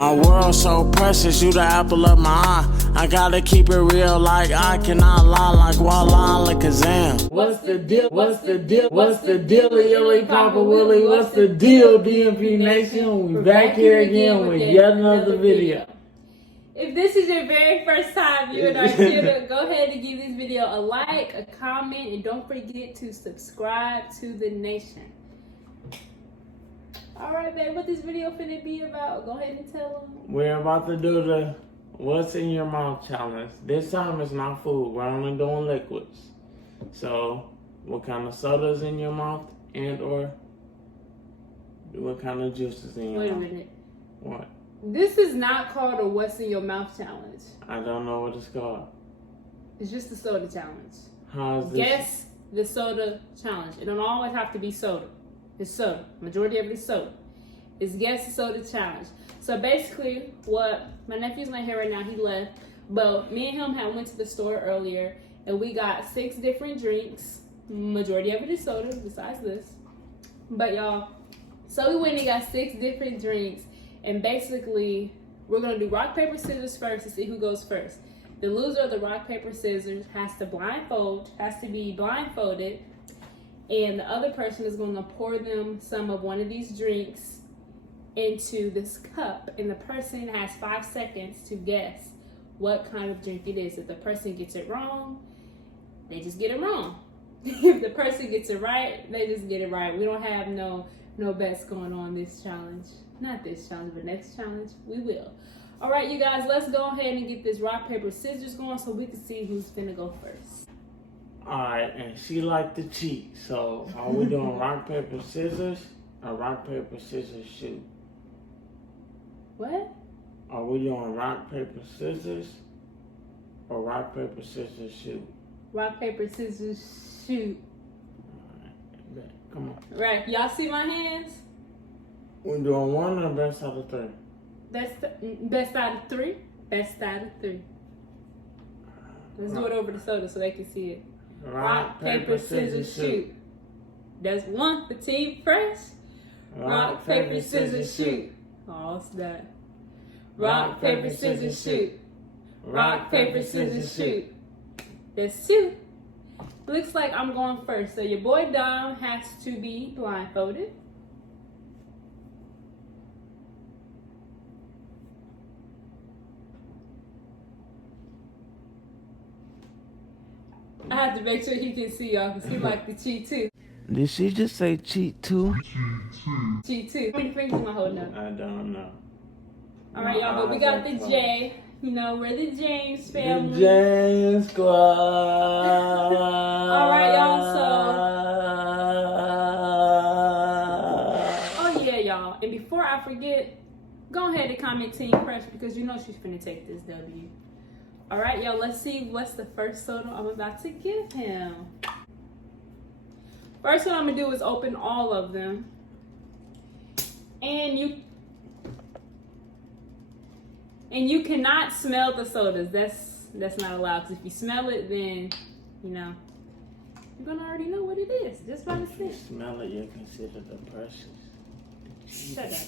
My world so precious, you the apple of my eye. I gotta keep it real, like I cannot lie, like Walla Kazam. What's the deal? What's the deal? What's the deal, Illy Papa Willie? What's the deal, DMP Nation? We back here again with yet another video. If this is your very first time viewing our channel, go ahead and give this video a like, a comment, and don't forget to subscribe to the nation. Alright, babe, what this video finna be about? Go ahead and tell them. We're about to do the What's in Your Mouth challenge. This time it's not food, we're only doing liquids. So, what kind of soda's in your mouth and or what kind of juice is in your mouth? Wait a minute. What? This is not called a What's in Your Mouth challenge. I don't know what it's called. It's just the soda challenge. How is this? Guess the soda challenge. It don't always have to be soda. It's soda. Majority of it is soda. It's guess the soda challenge. So basically, what my nephew's not here right now. He left, but me and him had went to the store earlier, and we got 6 different drinks. Majority of it is soda, besides this. But y'all, so we went and got 6 different drinks, and basically, we're gonna do rock paper scissors first to see who goes first. The loser of the rock paper scissors has to be blindfolded. And the other person is going to pour them some of one of these drinks into this cup. And the person has 5 seconds to guess what kind of drink it is. If the person gets it wrong, they just get it wrong. If the person gets it right, they just get it right. We don't have no bets going on this challenge. Not this challenge, but next challenge, we will. All right, you guys, let's go ahead and get this rock, paper, scissors going so we can see who's finna go first. Alright, and she liked to cheat, so are we doing rock, paper, scissors or rock, paper, scissors, shoot? What? Are we doing rock, paper, scissors or rock, paper, scissors, shoot? Rock, paper, scissors, shoot. Alright, come on. Right, y'all see my hands? We're doing 1 or best out of 3? Best out of 3? Best out of 3. Let's do it over the soda so they can see it. Rock, paper, scissors, shoot. That's 1 for Team Fresh. Rock, paper, scissors, shoot. Oh, it's that. Rock, paper, scissors, shoot. Rock, paper, scissors, shoot. That's 2. Looks like I'm going first. So your boy Dom has to be blindfolded. I have to make sure he can see y'all because he like to cheat too. Did she just say cheat too? Cheat too. How many fingers am I holding up? I don't know. All right, y'all, but we got the J. You know, we're the James family. The James Squad. All right, y'all, so. Oh, yeah, y'all. And before I forget, go ahead and comment Team Fresh because you know she's finna take this W. All right, y'all, let's see what's the first soda I'm about to give him. First one I'm gonna do is open all of them. And you cannot smell the sodas. That's not allowed. Because if you smell it, then, you know, you're gonna already know what it is. Just by the scent. If you smell it, you're considered a precious. Shut up.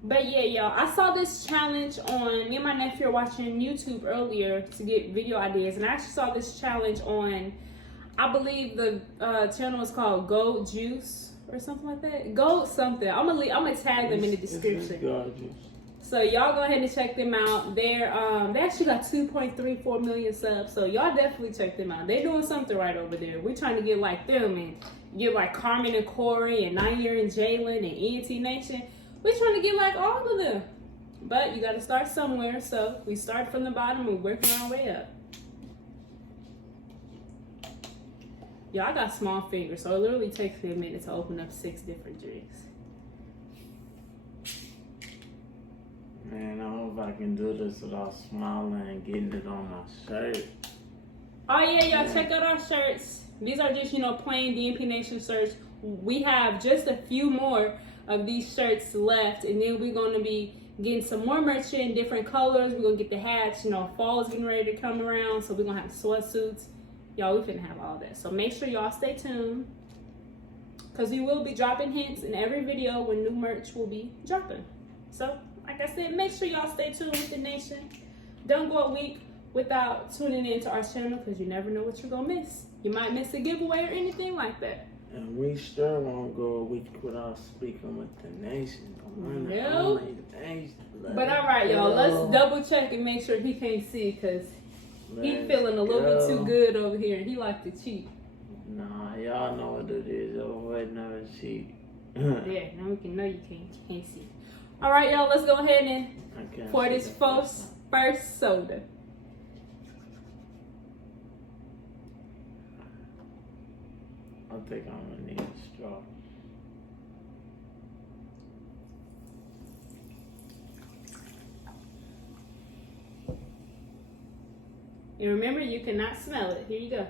But yeah, y'all, I saw this challenge on, me and my nephew were watching YouTube earlier to get video ideas, and I actually saw this challenge on, I believe the channel is called Goat Juice or something like that. Goat something. I'm gonna tag them in the description. So y'all go ahead and check them out. They actually got 2.34 million subs, so y'all definitely check them out. They're doing something right over there. We're trying to get like them and get like Carmen and Corey and Nair and Jalen and ENT Nation. We're trying to get like all of them. But you got to start somewhere. So we start from the bottom and we're working our way up. Y'all, I got small fingers, so it literally takes me a minute to open up 6 different drinks. Man, I hope I can do this without smiling and getting it on my shirt. Oh yeah, y'all, check out our shirts. These are just, you know, plain DMP Nation shirts. We have just a few more of these shirts left, and then we're going to be getting some more merch in different colors. We're going to get the hats. You know, fall is getting ready to come around, so we're going to have sweatsuits. Y'all, we finna have all that. So make sure y'all stay tuned. because we will be dropping hints in every video when new merch will be dropping. So, like I said, make sure y'all stay tuned with the nation. Don't go a week without tuning into our channel because you never know what you're going to miss. You might miss a giveaway or anything like that. And we sure won't go a week without speaking with the nation. No. But all right, y'all, let's double check and make sure he can't see because he's feeling a little bit too good over here and he like to cheat. Nah, y'all know what it is. Overweight never cheat. Yeah, now we can know you can't see. All right, y'all, let's go ahead and pour this first soda. I think I'm gonna need a straw. And remember, you cannot smell it. Here you go.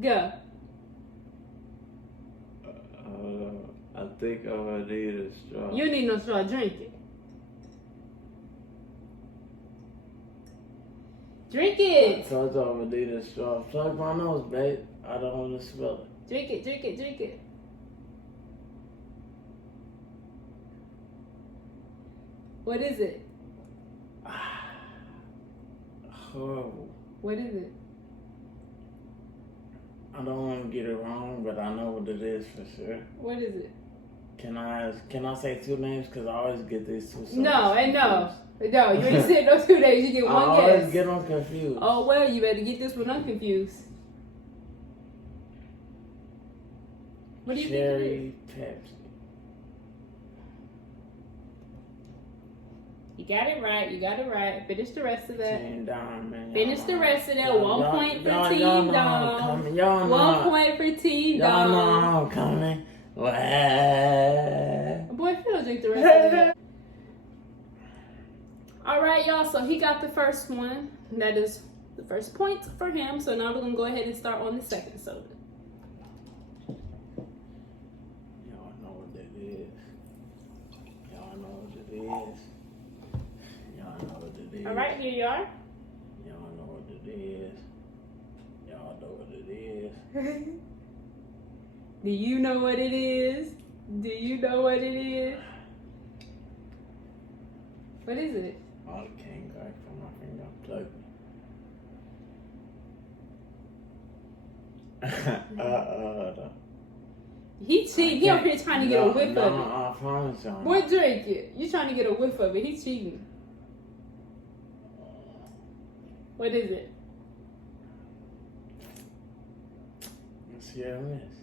Go. I think I'm gonna need a straw. You need no straw. Drink it. Drink it. I told you I'm gonna need a straw. Plug my nose, babe. I don't want to smell it. Drink it, drink it, drink it. What is it? Horrible. What is it? I don't want to get it wrong, but I know what it is for sure. What is it? Can I say two names? Because I always get these two songs. No, and no. No, you ain't said those 2 names. You get one I guess. always get them confused. Oh, well, you better get this one unconfused. What do you Cherry think it is? Pepsi. You got it right. You got it right. Finish the rest of that. Team down, man. Finish the rest of that. 1 point for y'all Team know I'm Dom. coming. Y'all know 1 point for Team Y'all know Dom. I'm coming. What? Boy, if you don't drink the rest of that. All right, y'all. So he got the first one. That is the first point for him. So now we're going to go ahead and start on the second soda. Y'all know what it is. Y'all know what it is. Y'all know what it is. All right, here you are. Y'all know what it is. Y'all know what it is. Do you know what it is? Do you know what it is? What is it? Oh, it came back from my finger. Plug me. He cheating. He over here trying to get a whiff of it. I promise y'all. Boy, drink it. You trying to get a whiff of it. He cheating. What is it? Sierra Mist.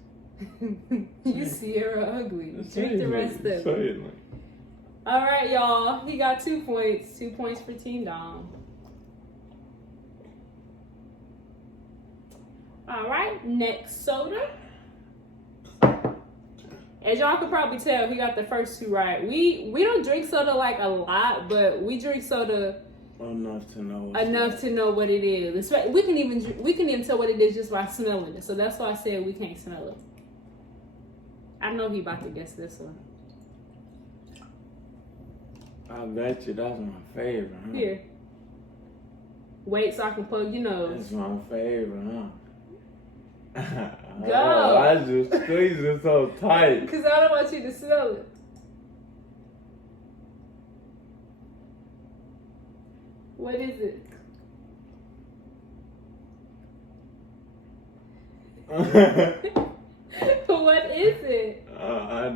You Sierra ugly. Drink the rest of it. Certainly. All right, y'all. He got 2 points. 2 points for Team Dom. All right, next soda. As y'all can probably tell, he got the first 2 right. We don't drink soda like a lot, but we drink soda enough to know what it is. We can even tell what it is just by smelling it. So that's why I said we can't smell it. I know he about to guess this one. I bet you that's my favorite, huh? Here. Wait so I can plug your nose. That's my favorite, huh? Go. Oh, I just squeeze it so tight. Because I don't want you to smell it. What is it? What is it? I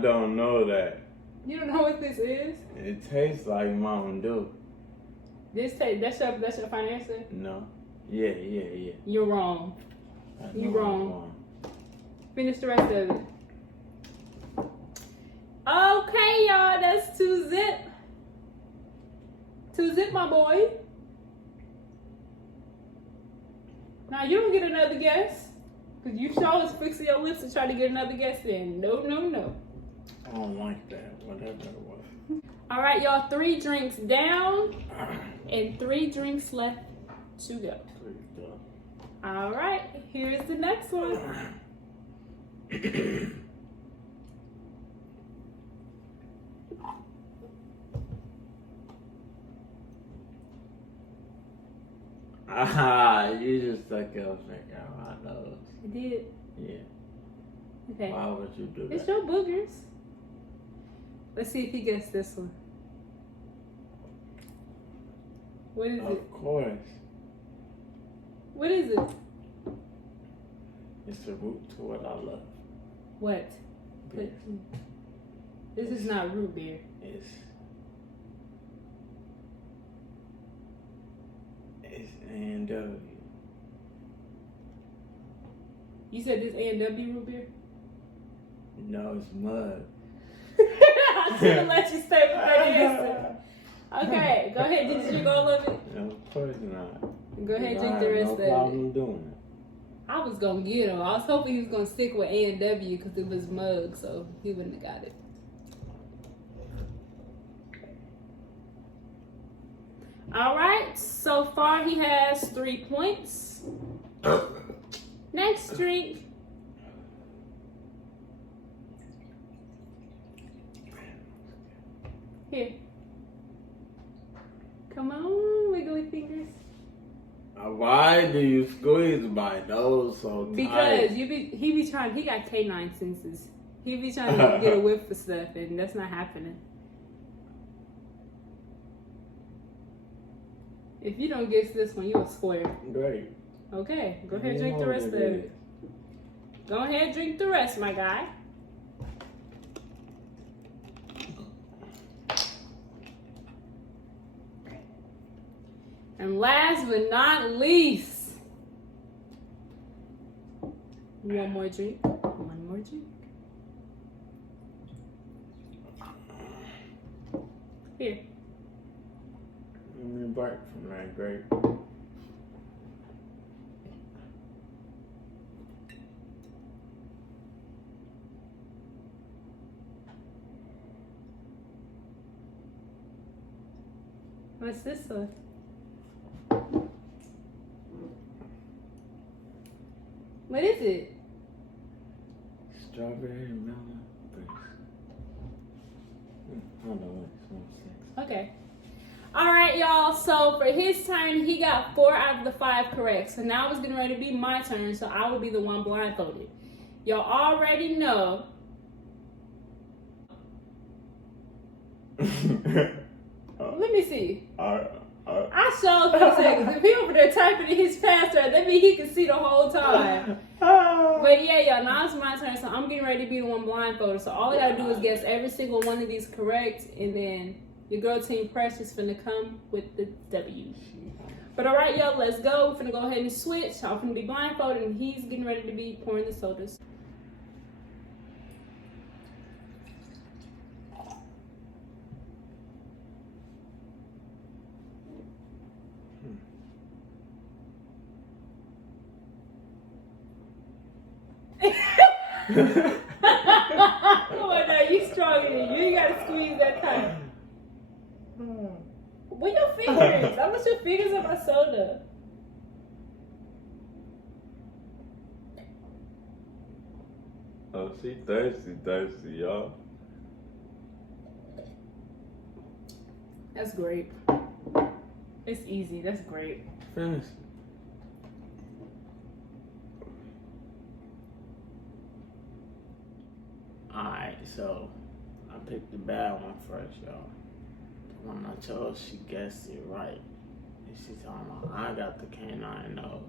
don't know that. You don't know what this is? It tastes like Mountain Dew. That's your final answer? No. Yeah. You're wrong. You know wrong. Finish the rest of it. Okay, y'all, that's 2-zip. 2-zip, my boy. Now you don't get another guess. Because you sure was fixing your lips to try to get another guess in. No. I don't like that, whatever it was. All right, y'all, 3 drinks down and 3 drinks left to go. All right, here's the next one. You just stuck your finger out my nose. I did. Yeah. Okay. Why would you do that? It's your boogers. Let's see if he gets this one. What is it? Of course. What is it? It's the root to what I love. What? Beer. This is not root beer. It's A&W. You said this A&W root beer? No, it's mud. I should have let you stay with that answer. Okay, go ahead. Did you drink all of it? No, of course not. Go ahead and drink I the have rest no of it. problem doing it. I was gonna get him. I was hoping he was gonna stick with A&W because it was mug, so he wouldn't have got it. All right. So far, he has 3 points. Next drink. Here. Come on, wiggly fingers. Why do you squeeze my nose so tight? Because he be trying. He got canine senses. He be trying to get a whiff for stuff, and that's not happening. If you don't guess this one, you're a square. Great. Okay, go ahead, drink the rest of it. Go ahead, drink the rest, my guy. And last but not least, one more drink. One more drink. Here. Let me break from that grape. What's this one? What is it? Strawberry melon breeze. I don't know what it smells like. Okay. All right, y'all. So for his turn, he got 4 out of the 5 correct. So now it's getting ready to be my turn. So I will be the one blindfolded. Y'all already know. Let me see. I showed for a second. If he over there typing in his password, that means he can see the whole time. But yeah, y'all, now it's my turn, so I'm getting ready to be the one blindfolded. So all I gotta do is guess every single one of these correct, and then your girl team Precious finna come with the W. But all right, y'all, let's go. We're finna go ahead and switch. I'm finna be blindfolded, and he's getting ready to be pouring the sodas. Come on now, you stronger than you. You gotta squeeze that time. With your fingers. I want your fingers on my soda. Oh, she thirsty, y'all. That's great. It's easy. That's great. Finish. Alright, so I picked the bad one first, y'all. The one I chose, she guessed it right. And she's talking about, I got the canine nose.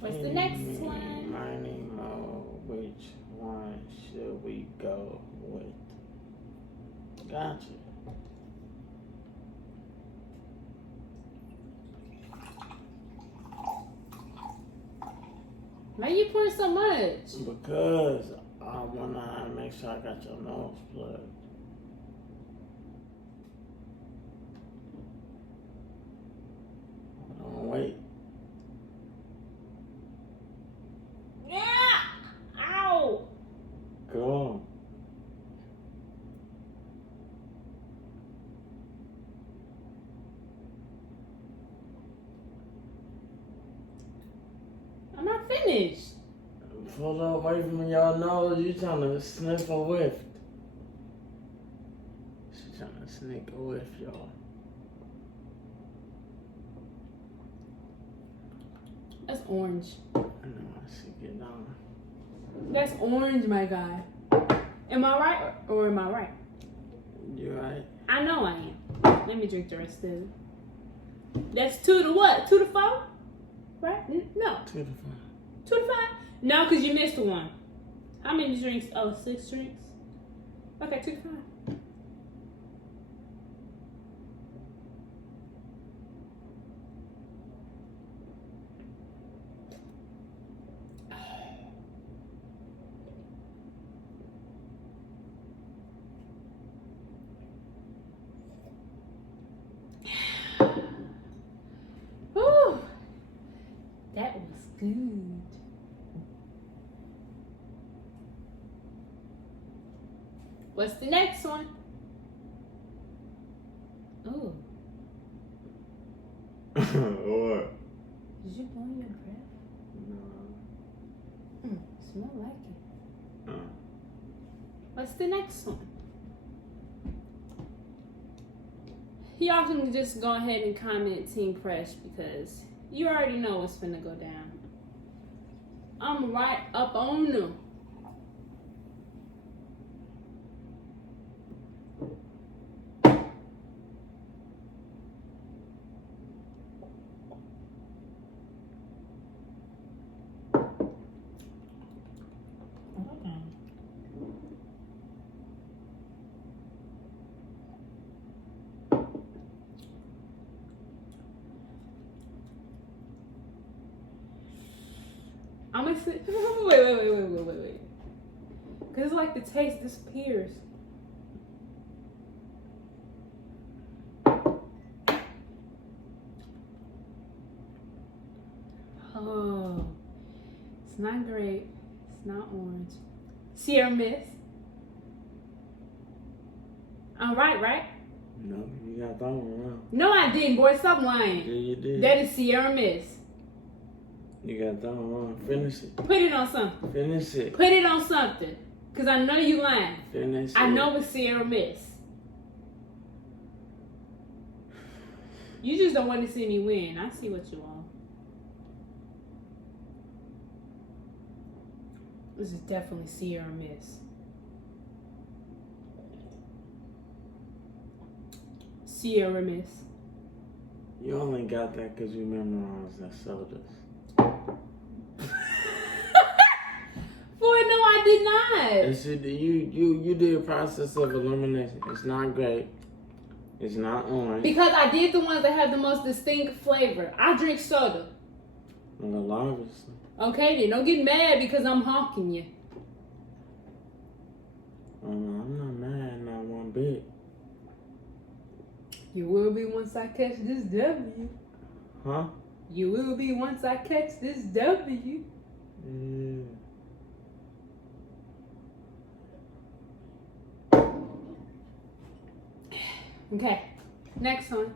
What's the next one? Mighty Mo, which one should we go with? Gotcha. Why you pouring so much? Because I want to make sure I got your nose plugged. Don't wait. Yeah! Ow! Go on. I'm not finished. Pull away from your nose. You trying to sniff a whiff. She trying to sneak a whiff, y'all. That's orange. I know I should get down. That's orange, my guy. Am I right or am I right? You're right. I know I am. Let me drink the rest of it. That's 2 to what? 2 to 4? Right? No. 2 to 5. 2 to 5? No, because you missed one. How many drinks? Oh, 6 drinks? Okay, 2 to 5. Whew. That was good. What's the next one? Oh, What? did you blow your breath? No. Smell like it. Uh. What's the next one? Y'all can just go ahead and comment Team Fresh because you already know what's finna go down. I'm right up on them. I'm gonna sit. Wait. Cause it's like the taste disappears. Oh, it's not grape. It's not orange. Sierra Mist. I'm right? No, you got that one wrong. No, I didn't, boy. Stop lying. Yeah, you did. That is Sierra Mist. You got that one wrong. Finish it. Put it on something. Finish it. Put it on something. Cause I know you lying. Finish it. I know it's Sierra Mist. You just don't want to see me win. I see what you want. This is definitely Sierra Mist. Sierra Mist. You only got that because you memorized the sodas. Boy, no, I did not. It's, you did a process of elimination. It's not grape. It's not orange. Because I did the ones that have the most distinct flavor. I drink soda. Well, obviously. Okay, then don't get mad because I'm honking you. I'm not mad, not one bit. You will be once I catch this W. Huh? You will be once I catch this W. Yeah. Okay, next one.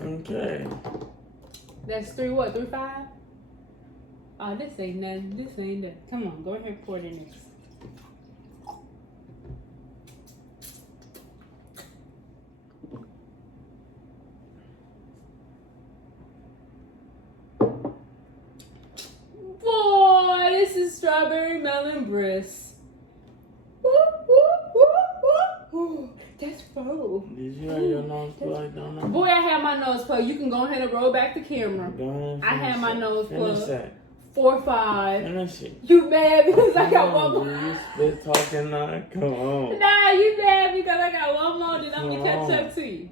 Okay. That's 3 what? 3-5? Oh, this ain't nothing. This ain't that. Come on, go ahead and pour it in this. Boy, this is strawberry melon brisk. Whoop, whoop, whoop, whoop. Ooh, that's full. Did you have your nose plugged on that? Boy, I had my nose plugged. You can go ahead and roll back the camera. Go ahead and I had my nose Finish plugged. that. 4-5. Finish it. You mad because I got Come one on, more? dude, you spit talking now. Come on. Nah, you mad because I got one more, then I'm gonna catch Come on. up to you.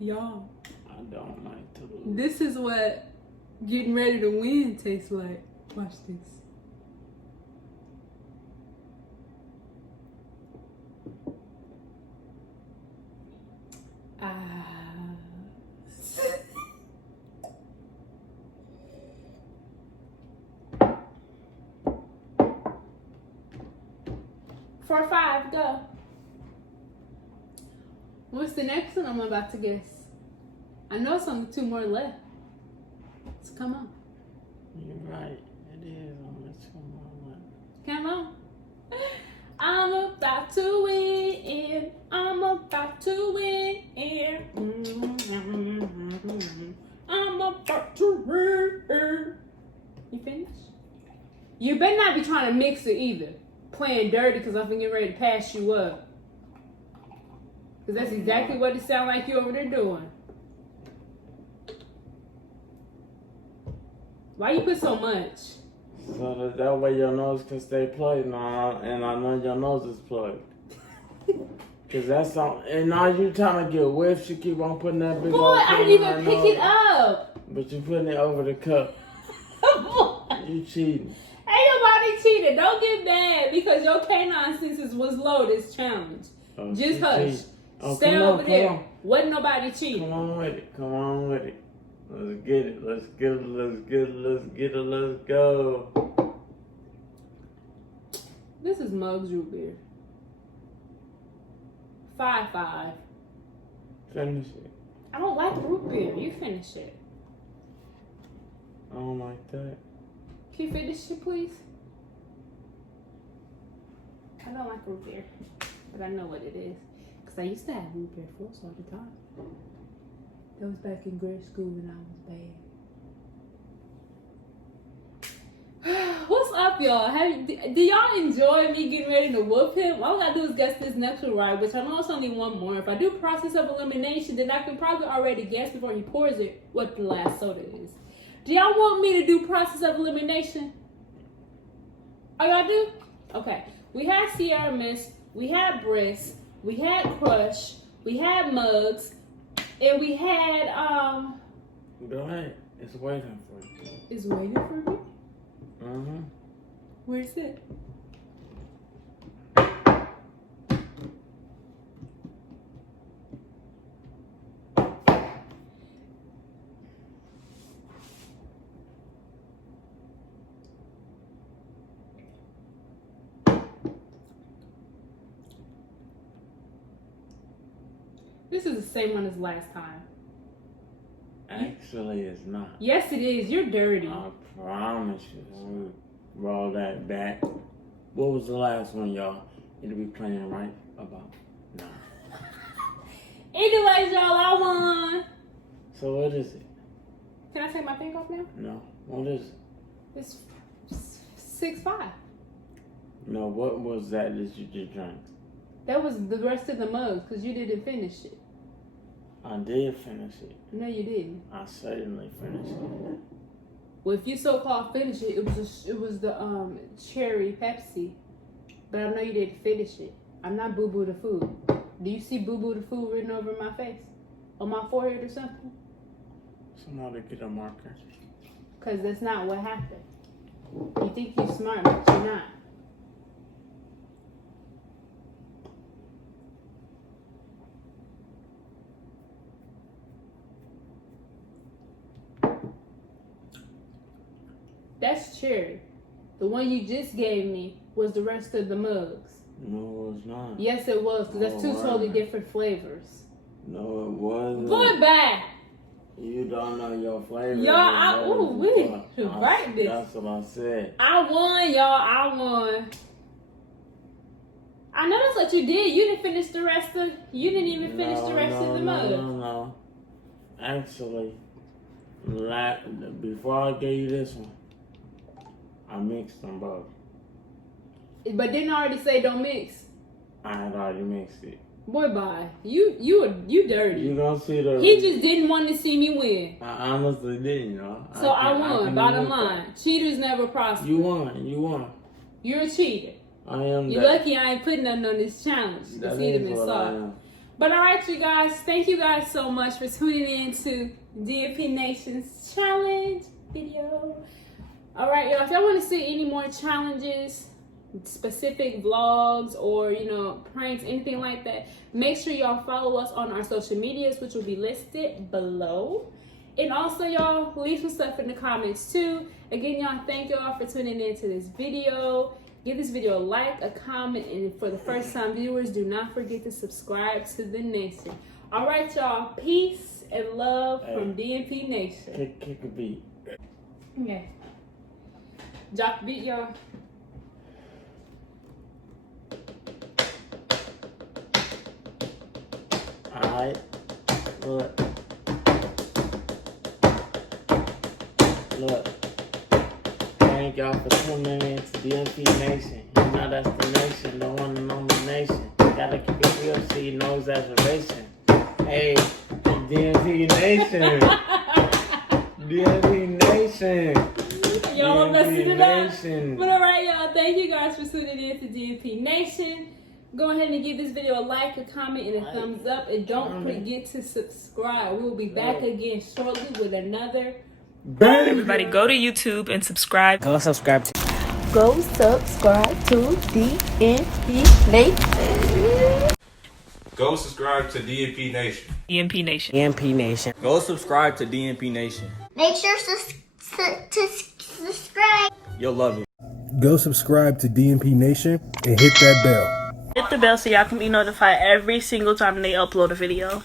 Y'all, I don't like to lose. this is what getting ready to win tastes like. Watch this. Ah. 4-5, go. What's the next one I'm about to guess? I know it's only 2 more left. So come on. You're right. It is only Come on. I'm about to win. I'm about to win. I'm about to win. You finished? You better not be trying to mix it either. Playing dirty because I'm getting ready to pass you up. Because that's exactly what it sounds like you over there doing. Why you put so much? So that way your nose can stay plugged, and I know your nose is plugged. Cause that's all. And now you trying to get whiffs. You keep on putting that big. Boy, old I didn't even pick it up. But you putting it over the cup. You cheating. Ain't nobody cheated. Don't get mad because your canine senses was low this challenge. Oh, just hush. Oh, stay over there. Wasn't nobody cheating. Come on with it. Come on with it. Let's get it. Let's get it. Let's get it. Let's get it. Let's go. This is Muggs root beer. 5-5. Finish it. I don't like root beer. You finish it. I don't like that. Can you finish it, please? I don't like root beer, but I know what it is. Because I used to have root beer floats all the time. That was back in grade school when I was bad. What's up, y'all? Do y'all enjoy me getting ready to whoop him? All I gotta do is guess this next one right, which I know it's only one more. If I do process of elimination, then I can probably already guess before he pours it what the last soda is. Do y'all want me to do process of elimination? Oh, y'all do? Okay. We had Sierra Mist, we had Briss, we had Crush, we had Muggs, and we had Go ahead. It's waiting for you. It's waiting for me? Mm-hmm. Where's it? This is the same one as last time. Actually, it's not. Yes, it is. You're dirty. I promise you. Let me roll that back. What was the last one, y'all? It'll be playing right about now. Anyways, y'all, I won. So what is it? Can I take my thing off now? No. What is it? It's 6-5. No, what was that you just drank? That was the rest of the mugs because you didn't finish it. I did finish it. No, you didn't. I certainly finished it. Well, if you so-called finish it, it was the cherry Pepsi. But I know you didn't finish it. I'm not Boo Boo the Food. Do you see Boo Boo the Food written over my face? On my forehead or something? Somebody get a marker. Because that's not what happened. You think you're smart, but you're not. That's cherry. The one you just gave me was the rest of the mugs. No, it's not. Yes, it was, because that's two totally different flavors. No, it wasn't. Boy, bad. You don't know your flavor. Y'all, we right this. That's what I said. I won, y'all. I won. I know that's what you did. You didn't finish the rest of. You didn't even finish the rest of the mugs. No. Actually, before I gave you this one, I mixed them both. But didn't I already say don't mix? I had already mixed it. Boy, bye. You dirty. You don't see the. He just didn't want to see me win. I honestly didn't, y'all. So I won. Bottom line, cheaters never prosper. You won. You're a cheater. I am. You're lucky I ain't putting nothing on this challenge. It's either been soft. But alright, you guys. Thank you guys so much for tuning in to DNP Nation's challenge video. Alright, y'all. If y'all want to see any more challenges, specific vlogs, or pranks, anything like that, make sure y'all follow us on our social medias, which will be listed below. And also, y'all, leave some stuff in the comments too. Again, y'all, thank y'all for tuning in to this video. Give this video a like, a comment, and for the first time viewers, do not forget to subscribe to the nation. All right, y'all, peace and love from DNP Nation. Kick a beat. Okay. Drop the beat, y'all. Alright? Look. Look. Thank y'all for tuning in to DMP Nation. You know that's the nation, the one and only nation. Gotta keep it real so you know exaggeration. Hey, DMP Nation. DMP Nation. Y'all messing it up. Nation. But alright, y'all. Thank you guys for tuning in to DMP Nation. Go ahead and give this video a like, a comment, and a thumbs up. And don't forget to subscribe. We will be back again shortly with another. Everybody go to YouTube and subscribe. Go subscribe to DMP Nation. Go subscribe to DMP Nation. EMP Nation. DMP Nation. Go subscribe to DMP Nation. Make sure to subscribe. You'll love it. Go subscribe to DMP Nation and hit that bell. Hit the bell so y'all can be notified every single time they upload a video.